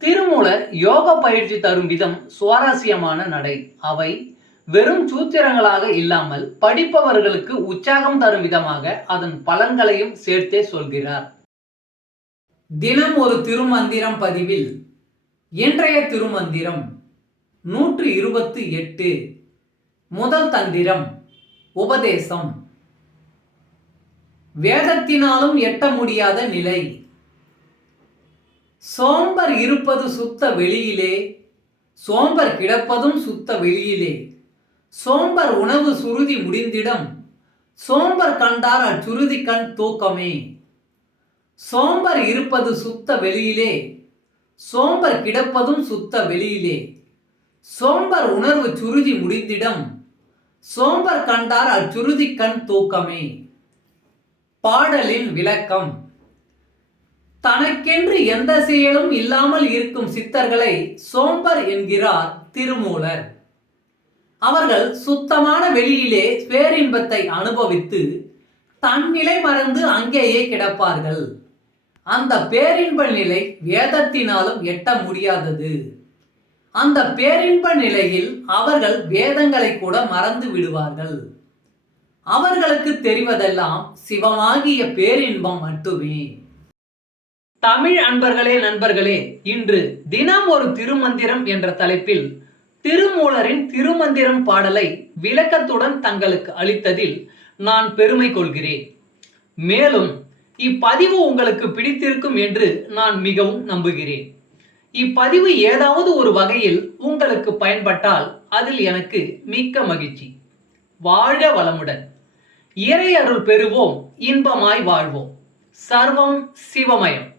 திருமூலர் யோக பயிற்சி தரும் விதம் சுவாரஸ்யமான நடை. அவை வெறும் சூத்திரங்களாக இல்லாமல் படிப்பவர்களுக்கு உற்சாகம் தரும் விதமாக அதன் பலன்களையும் சேர்த்தே சொல்கிறார். தினம் ஒரு திருமந்திரம் பதிவில் இன்றைய திருமந்திரம் நூற்று இருபத்தி எட்டு. முதல் தந்திரம் உபதேசம். வேதத்தினாலும் எட்ட முடியாத நிலை. சோம்பர் இருப்பது சுத்த வெளியிலே சோம்பர் கிடப்பதும் சுத்த வெளியிலே. சோம்பர் உணவு சுருதி முடிந்திடம் சோம்பர் கண்டார் அச்சுருதி கண் தூக்கமே. சோம்பர் இருப்பது சுத்த வெளியிலே சோம்பர் கிடப்பதும் சுத்த வெளியிலே. சோம்பர் உணர்வு சுருதி முடிந்திடம் சோம்பர் கண்டார் அச்சுருதி கண் தூக்கமே. பாடலின் விளக்கம். தனக்கென்று எந்த செயலும் இல்லாமல் இருக்கும் சித்தர்களை சோம்பர் என்கிறார் திருமூலர். அவர்கள் சுத்தமான வெளியிலே பேரின்பத்தை அனுபவித்து தன்னிலை மறந்து அங்கேயே கிடப்பார்கள். அந்த பேரின்ப நிலை வேதத்தினாலும் எட்ட முடியாதது. அந்த பேரின்ப நிலையில் அவர்கள் வேதங்களை கூட மறந்து விடுவார்கள். அவர்களுக்கு தெரிவதெல்லாம் சிவமாகிய பேரின்பம் மட்டுமே. தமிழ் அன்பர்களே நண்பர்களே இன்று தினம் ஒரு திருமந்திரம் என்ற தலைப்பில் திருமூலரின் திருமந்திரம் பாடலை விளக்கத்துடன் தங்களுக்கு அளித்ததில் நான் பெருமை கொள்கிறேன். மேலும் இப்பதிவு உங்களுக்கு பிடித்திருக்கும் என்று நான் மிகவும் நம்புகிறேன். இப்பதிவு ஏதாவது ஒரு வகையில் உங்களுக்கு பயன்பட்டால் அதில் எனக்கு மிக்க மகிழ்ச்சி. வாழ்க வளமுடன். இறை அருள் பெறுவோம் இன்பமாய் வாழ்வோம். சர்வம் சிவமயம்.